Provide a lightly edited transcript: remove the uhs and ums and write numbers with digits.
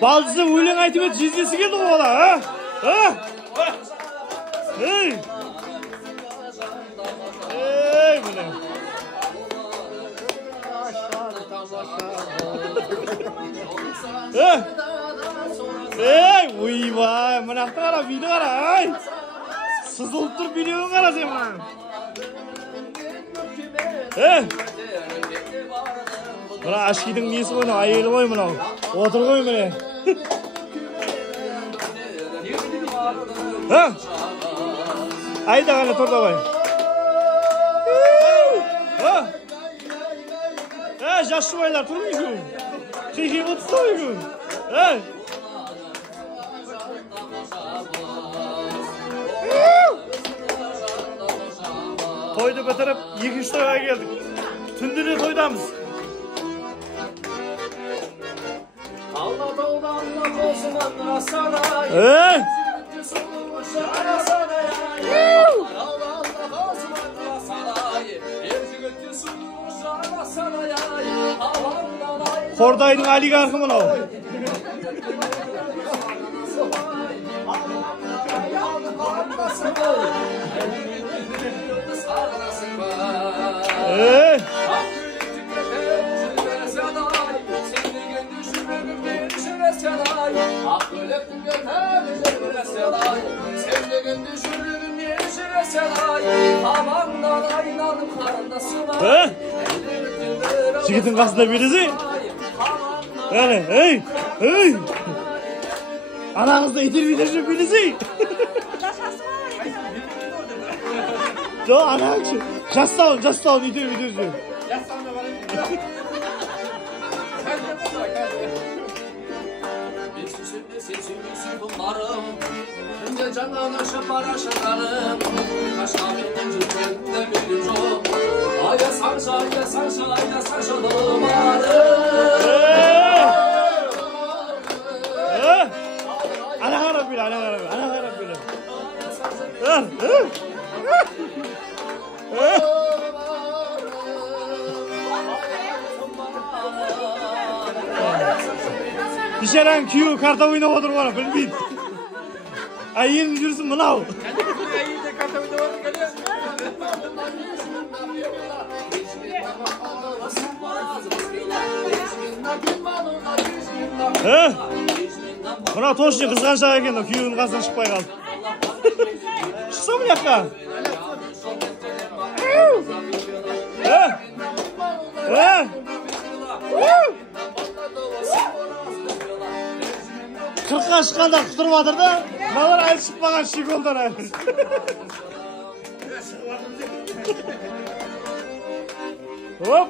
Baldızı өлең айтып еді, жездесі келді ғой бала, Ей! Ей, міне. Ей, ойбай, мынақты қара, биді қара, ай! Сызылып тұр билеуін қара сен мына. Мына ашкидің несі ғой, айелі ғой мынау. Отыр ғой міне. Айда ғана тұрда ғой. Жас жұбайлар тұрмын екеуің. Қиқи қылтыстау екеуің. Тойды бітіріп, екінші тойға келдік. Түнде де тойдамыз. Қордайдың олигархы мынау. Жігіттің қасында бересей? Әне, ей! Анаңызды интервьюде жүріп бересей? Жоқ, анаңыз жастауын интервьюде жүріп. Canına şapara şakarım Kaşa benim cüzdanımda benim çok Aya sarşa dumarım Ana harap bile Dışarıdan kuyuğu karta oynap otur bana bilmeyim. Ayın жүрсін мынау. Ayında karta oynap otur geliyor. Мына точно қызғаншақ екен, күйеуінің қасынан шықпай қалды. Шықса мына жаққа. Қырыққа шыққанда құтырып жатыр да, мыналар әлі шықпаған шиколдар әлі. Оп!